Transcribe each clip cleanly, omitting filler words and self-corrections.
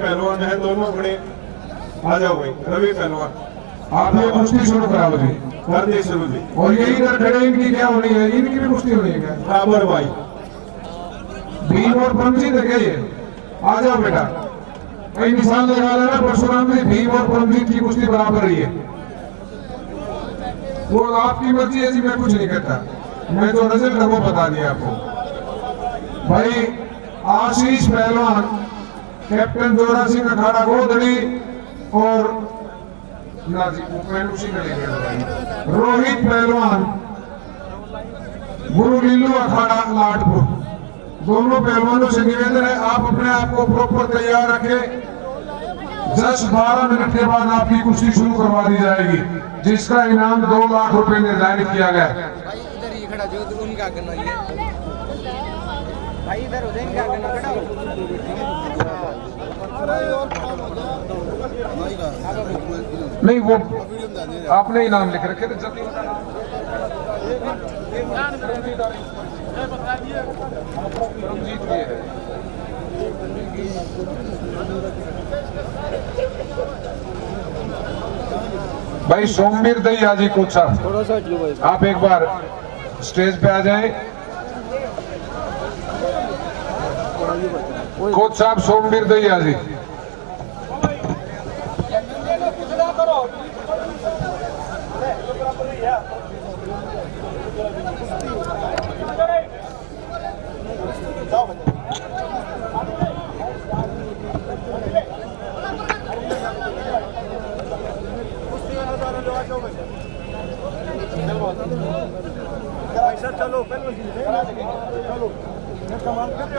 पहलवान है, दोनों खड़े। आ जाओ भाई रवि पहलवान, आप ये कुश्ती शुरू कराओ जी, कर दे शुरू जी। और ये इधर खड़े इनकी क्या होनी है, इनकी भी कुश्ती होनी है क्या? बराबर भाई, भीम और परमजीत है क्या ये? आ जाओ बेटा, कई निशान लगा लेना परशुराम जी, भीम और परमजीत की कुश्ती बराबर रही है। वो आपकी मर्जी है जी, मैं कुछ नहीं कहता, मैं जो रिजल्ट है वो बता दिया आपको। भाई आशीष पहलवान, कैप्टन जोरा सिंह अखाड़ा गोदड़ी और रोहित पहलवान गुरु लीलू अखाड़ा लाटपुर, दोनों पहलवानों से निवेदन है आप अपने आप को प्रॉपर तैयार रखें। 10-12 मिनट के बाद आपकी कुश्ती शुरू करवा दी जाएगी, जिसका इनाम 2 लाख रुपए निर्धारित किया गया है। इधर ही खड़ा जो उनका करना है भाई, इधर हो जाएंगे करना खड़ा नहीं, वो आपने इनाम लिख रखे थे जल्दी भाई सोमवीर दहिया जी कोच साहब, आप एक बार स्टेज पे आ जाएं। कोच साहब सोमवीर दहिया जी,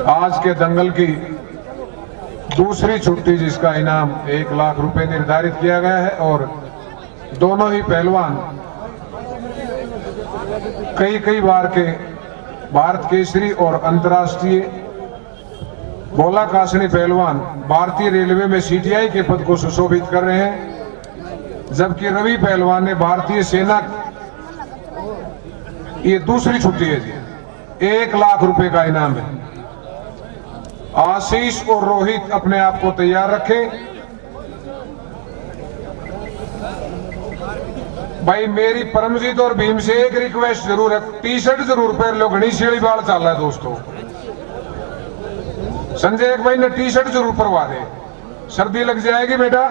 आज के दंगल की दूसरी छुट्टी जिसका इनाम 1 लाख रुपए निर्धारित किया गया है, और दोनों ही पहलवान कई बार के भारत केसरी और अंतर्राष्ट्रीय बोला कासनी पहलवान भारतीय रेलवे में सीटीआई के पद को सुशोभित कर रहे हैं, जबकि रवि पहलवान ने भारतीय सेना, ये दूसरी छुट्टी है जी, 1 लाख रुपए का इनाम है। आशीष और रोहित अपने आप को तैयार रखें। भाई मेरी परमजीत और भीम से एक रिक्वेस्ट जरूर है, टी-शर्ट जरूर पहन लो, घनी शेड़ी बाल चल रहा है दोस्तों। संजय एक भाई ने टी-शर्ट जरूर परवा दे, सर्दी लग जाएगी बेटा।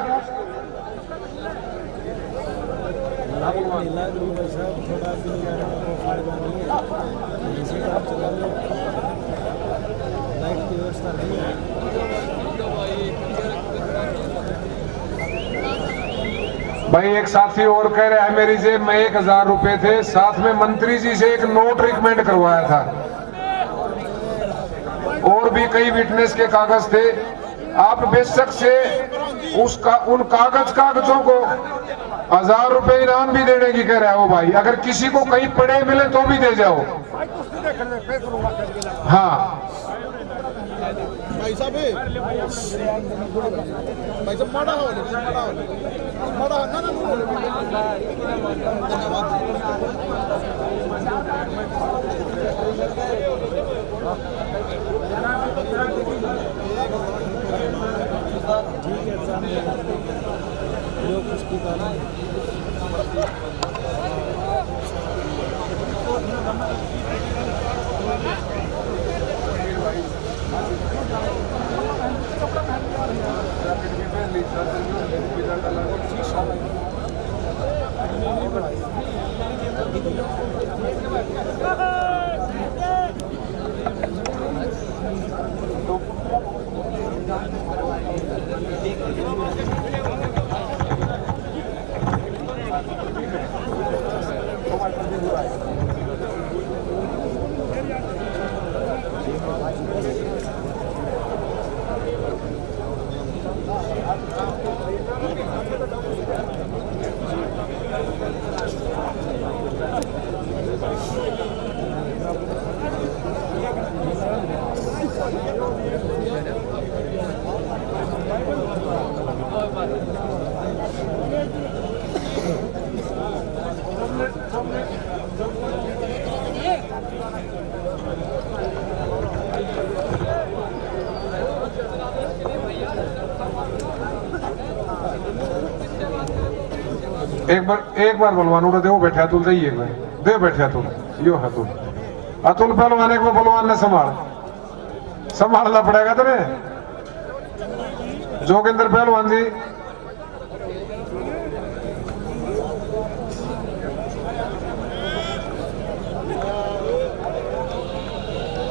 भाई एक साथी और कह रहा है मेरी जेब में 1000 रुपए थे, साथ में मंत्री जी से एक नोट रिकमेंड करवाया था, और भी कई विटनेस के कागज थे। आप बेशक से उसका उन कागजों को 1000 रुपए इनाम भी देने की कह रहा है वो भाई, अगर किसी को कहीं पड़े मिले तो भी दे जाओ। हाँ भाई साहब माड़ा हो ना ठीक है। एक बार बलवान उड़ा दे बैठा तुल जाइए एक बार दे बैठा तुल यो अतुल अतुल पहलवान एक बलवान ने संभालना पड़ेगा तेरे जोगिंदर पहलवान जी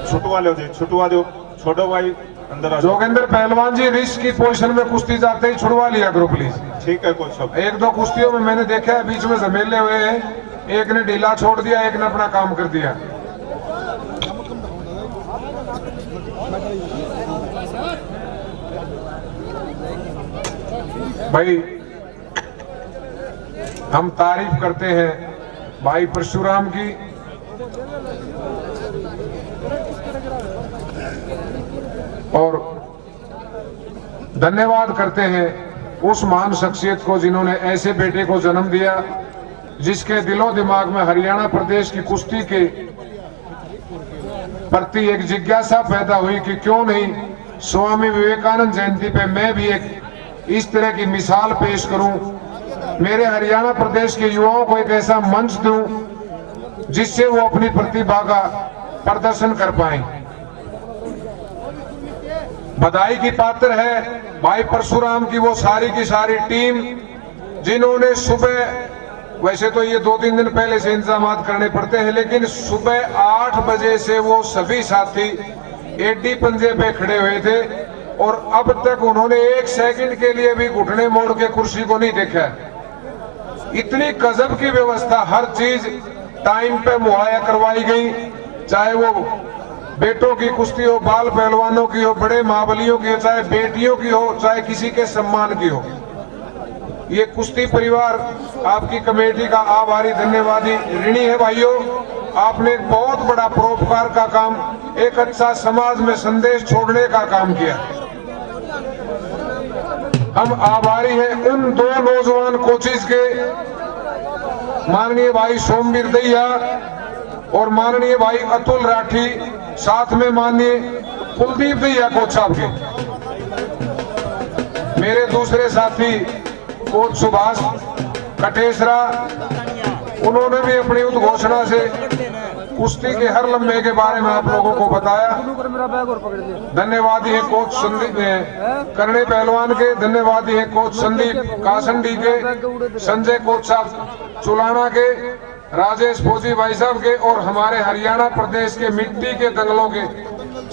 छुटवा लो जी, छुटवा दो छोटो भाई अंदर आ जाओ। जोगिंदर पहलवान जी रिस्क की पोजीशन में कुश्ती जाते ही छुड़वा लिया करो प्लीज। ठीक है कोच साहब। एक दो कुश्तियों में मैंने देखा है बीच में झमेले हुए हैं, एक ने ढीला छोड़ दिया, एक ने अपना काम कर दिया। भाई हम तारीफ करते हैं भाई परशुराम की, और धन्यवाद करते हैं उस महान शख्सियत को जिन्होंने ऐसे बेटे को जन्म दिया जिसके दिलो दिमाग में हरियाणा प्रदेश की कुश्ती के प्रति एक जिज्ञासा पैदा हुई कि क्यों नहीं स्वामी विवेकानंद जयंती पे मैं भी एक इस तरह की मिसाल पेश करूं, मेरे हरियाणा प्रदेश के युवाओं को एक ऐसा मंच दूं जिससे वो अपनी प्रतिभा का प्रदर्शन कर पाएं। बधाई की पात्र है भाई परशुराम की वो सारी की सारी टीम जिन्होंने सुबह, वैसे तो ये 2-3 दिन पहले से इंतजाम करने पड़ते हैं, लेकिन सुबह 8 बजे से वो सभी साथी एडी पंजे पे खड़े हुए थे और अब तक उन्होंने 1 सेकंड के लिए भी घुटने मोड़ के कुर्सी को नहीं देखा है। इतनी गजब की व्यवस्था, हर चीज टाइम पे मुहैया करवाई गई, चाहे वो बेटों की कुश्ती हो, बाल पहलवानों की हो, बड़े महाबलियों की हो, चाहे बेटियों की हो, चाहे किसी के सम्मान की हो। ये कुश्ती परिवार आपकी कमेटी का आभारी धन्यवादी ऋणी है भाइयों। आपने एक बहुत बड़ा परोपकार का काम, एक अच्छा समाज में संदेश छोड़ने का काम किया। हम आभारी हैं उन 2 नौजवान कोचिज के, माननीय भाई सोमवीर दैया और माननीय भाई अतुल राठी, साथ में माननीय कुलदीप दैया कोच साहब के। मेरे दूसरे साथी कोच सुभाष कटेसरा, उन्होंने भी अपनी उद्घोषणा से कुश्ती के हर लम्हे के बारे में आप लोगों को बताया। धन्यवादी है कोच संदीप करणे पहलवान के, धन्यवादी है कोच संदीप कासंडी के, संजय कोच साहब चुलाना के, राजेश फौजी भाई साहब के, और हमारे हरियाणा प्रदेश के मिट्टी के दंगलों के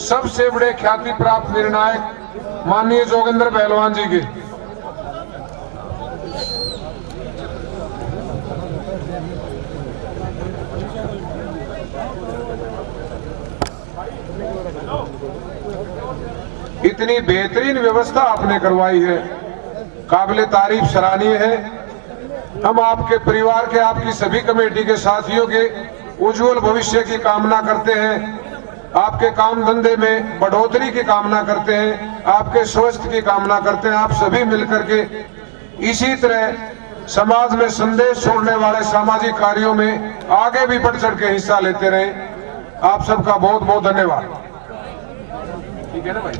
सबसे बड़े ख्याति प्राप्त निर्णायक माननीय जोगिंदर पहलवान जी के। इतनी बेहतरीन व्यवस्था आपने करवाई है, काबिले तारीफ सराहनीय है। हम आपके परिवार के, आपकी सभी कमेटी के साथियों के उज्जवल भविष्य की कामना करते हैं, आपके काम धंधे में बढ़ोतरी की कामना करते हैं, आपके स्वास्थ्य की कामना करते हैं। आप सभी मिलकर के इसी तरह समाज में संदेश छोड़ने वाले सामाजिक कार्यों में आगे भी बढ़ चढ़ के हिस्सा लेते रहे। आप सबका बहुत बहुत धन्यवाद। ठीक है ना भाई?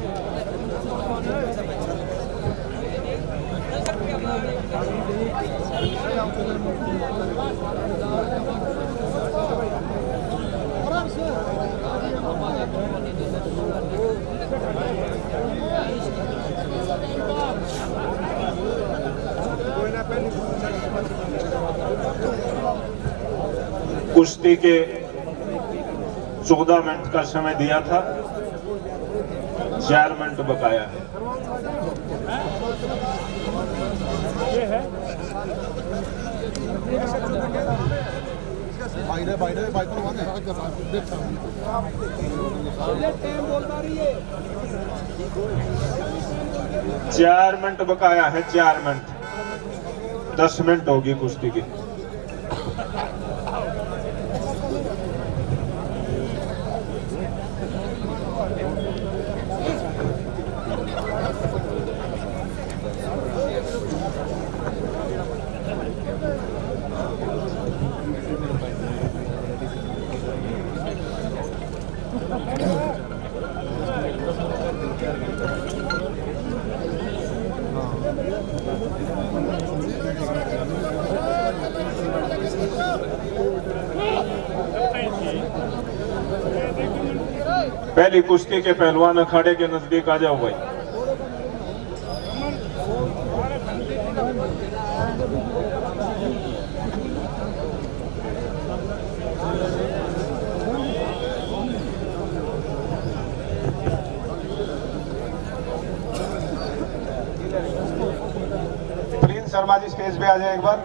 कुश्ती के 14 मिनट का समय दिया था, 4 मिनट बकाया है। चार मिनट बकाया है, 4 मिनट, 10 मिनट होगी कुश्ती की। पहली कुश्ती के पहलवान अखाड़े के नजदीक आ जाओ भाई। प्रिंस शर्मा जी स्टेज पे आ जाए एक बार।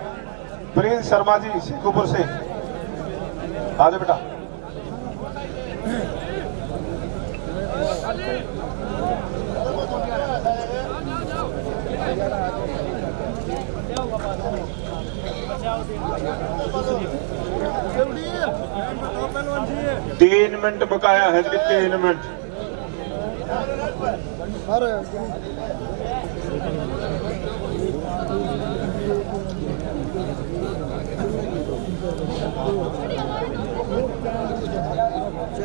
प्रिंस शर्मा जी शेखुपुर से आ जाओ बेटा। तीन मिनट बकाया है जी, 3 मिनट। अरे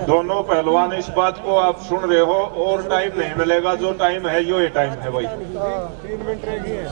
दोनों पहलवान इस बात को आप सुन रहे हो, और टाइम नहीं मिलेगा। जो टाइम है यो ये टाइम है भाई। 3 मिनट रह गए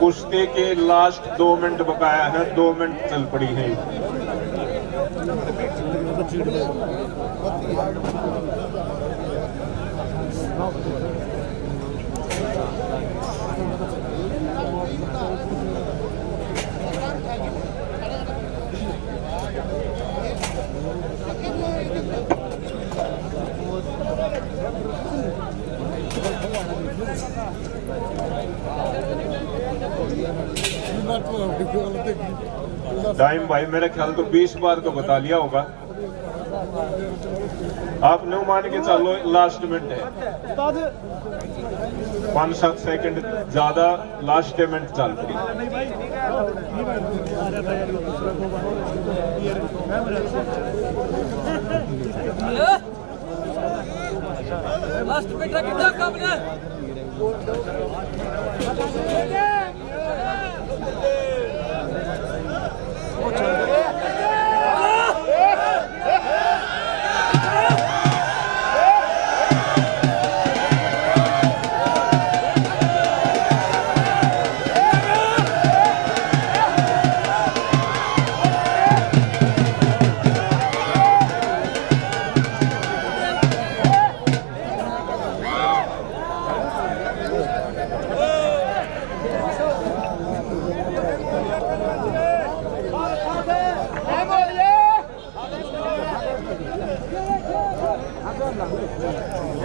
कुश्ती के लास्ट 2 मिनट बकाया है, 2 मिनट चल पड़ी है। टाइम भाई मेरे ख्याल तो 20 बार तो बता लिया होगा। आप न्यू मान के चलो, लास्ट मिनट है, 5-7 सेकंड ज्यादा लास्ट मिनट चल पड़ी। लास्ट पे कितना कम है?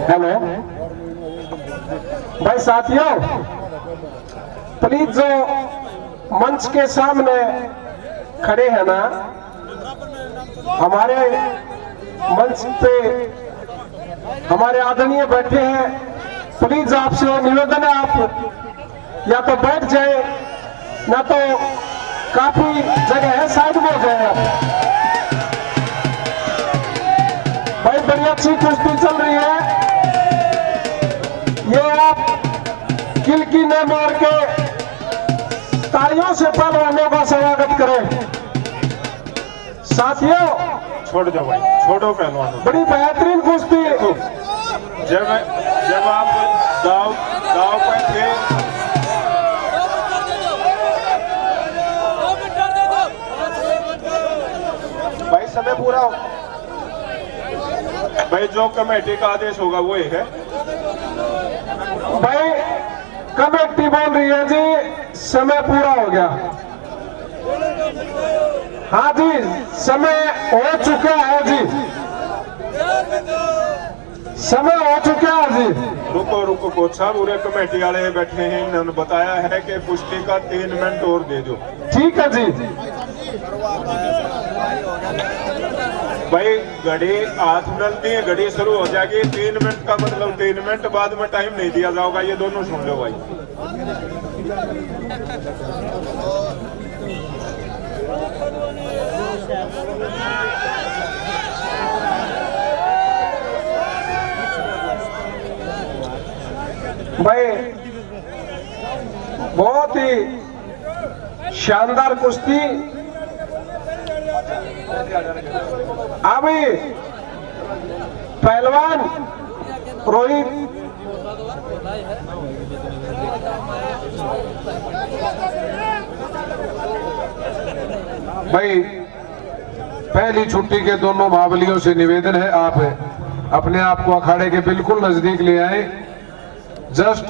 हेलो भाई साथियों, प्लीज जो मंच के सामने खड़े हैं ना, हमारे मंच पे हमारे आदरणीय बैठे हैं, प्लीज आपसे निवेदन है आप या तो बैठ जाए, ना तो काफी जगह है साइड में हो जाए आप। भाई बड़ी अच्छी कुश्ती चल रही है, ये आप किलकी न मार के तालियों से पहलवानों का स्वागत करें। साथियों छोड़ दो भाई, छोड़ो पहलवानों। बड़ी बेहतरीन कुश्ती। जब आप दाव पर थे, भाई समय पूरा हो। भाई जो कमेटी का आदेश होगा वो ही है। भाई कमेटी बोल रही है जी समय पूरा हो गया। हाँ जी समय हो चुका है जी, समय हो चुका है जी। रुको रुको कोच साहब, पूरे कमेटी वाले बैठे हैं, इन्होंने बताया है कि कुश्ती का 3 मिनट और दे दो। ठीक है जी। भाई घड़ी हाथ मिलती है, घड़ी शुरू हो जाएगी। 3 मिनट का मतलब 3 मिनट बाद में टाइम नहीं दिया जाएगा, ये दोनों सुन लो भाई। भाई बहुत ही शानदार कुश्ती। अभी पहलवान रोहित भाई, पहली छुट्टी के दोनों महाबलियों से निवेदन है, आप अपने आप को अखाड़े के बिल्कुल नजदीक ले आए। जस्ट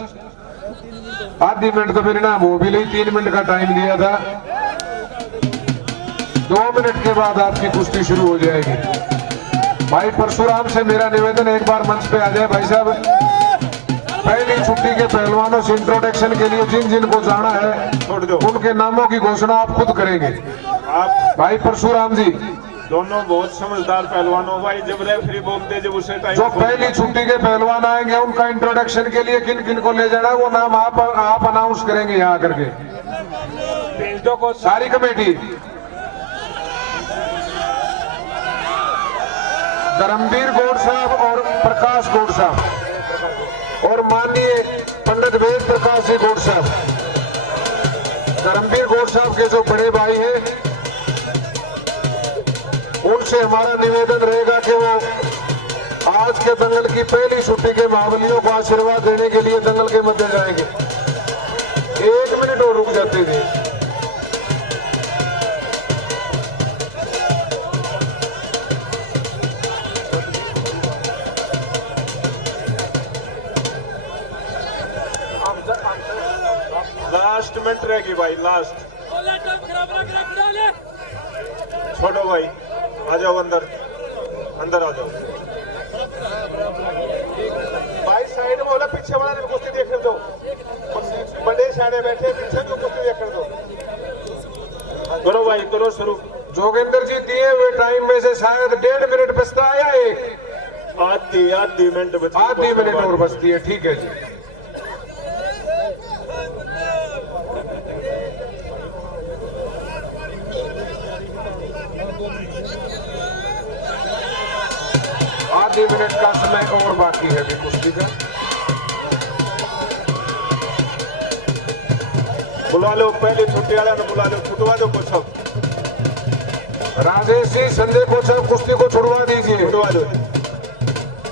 आधी मिनट तो परिणाम हो भी नहीं, 3 मिनट का टाइम दिया था। 2 मिनट के बाद आपकी कुश्ती शुरू हो जाएगी। भाई परशुराम से मेरा निवेदन, एक बार मंच पे आ जाए भाई साहब। पहली छुट्टी के पहलवानों से इंट्रोडक्शन के लिए जिन जिन को जाना है छोड़ दो, उनके नामों की घोषणा आप खुद करेंगे। आप भाई परशुराम जी, दोनों बहुत समझदार पहलवान हो भाई। जब रेफरी बोलते जब उसे टाइम जो पहली छुट्टी के पहलवान आएंगे उनका इंट्रोडक्शन के लिए किन किन को ले जाना है वो नाम आप अनाउंस करेंगे यहाँ करके। को सारी कमेटी, धर्मवीर गौड़ साहब और प्रकाश गौड़ साहब और माननीय पंडित वेद प्रकाश जी गौड़ साहब। धर्मवीर गौड़ साहब के जो बड़े भाई हैं, उनसे हमारा निवेदन रहेगा कि वो आज के दंगल की पहली छुट्टी के महाबलियों को आशीर्वाद देने के लिए दंगल के मध्य जाएंगे। 1 मिनट और रुक जाते थे। लास्ट मिनट रहेगी भाई, लास्ट। छोड़ो भाई, आ जाओ अंदर, अंदर आ जाओ भाई। साइड में बोला, पीछे वाला ने कुश्ती देखने दो। बड़े साड़े बैठे पीछे को कुश्ती देखने दो। करो भाई, करो शुरू। जोगिंदर जी दिए हुए टाइम में से शायद 1.5 मिनट बचता है या आधी मिनट बची। आधी मिनट और बचती है, ठीक है जी। आधी मिनट का समय और बाकी है अभी कुश्ती का। बुला लो, पहले छुट्टी वाला ने बुला लो, छुटवा दो कुछ। राजेश जी, संजय को सब कुश्ती को छुड़वा दीजिए। छुटवा दो,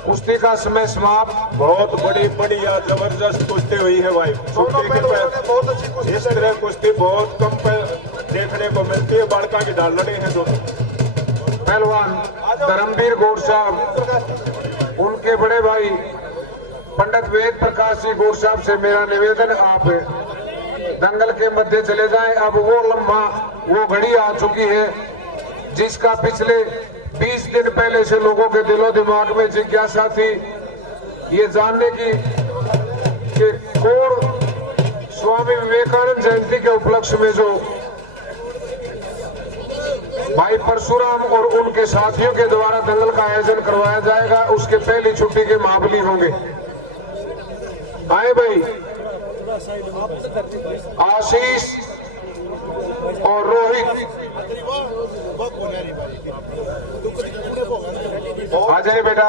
कुश्ती का समय समाप्त। बहुत बड़ी बढ़िया जबरदस्त कुश्ती हुई है भाई। छुट्टी के बहुत अच्छी कुश्ती। इस तरह कुश्ती बहुत कम देखने को मिलती है। बालका की ढाल लड़े हैं दोनों। पहलवान धर्मवीर गौड़ साहब, उनके बड़े भाई पंडित वेद प्रकाश जी गौड़ साहब से मेरा निवेदन, आप दंगल के मध्य चले जाएं। अब वो घड़ी आ चुकी है जिसका पिछले 20 दिन पहले से लोगों के दिलो दिमाग में जिज्ञासा थी, ये जानने की कि कौन स्वामी विवेकानंद जयंती के उपलक्ष्य में जो भाई परशुराम और उनके साथियों के द्वारा दंगल का आयोजन करवाया जाएगा, उसके पहली छुट्टी के महाबली होंगे। आए भाई, आशीष और रोहित आ जाए बेटा।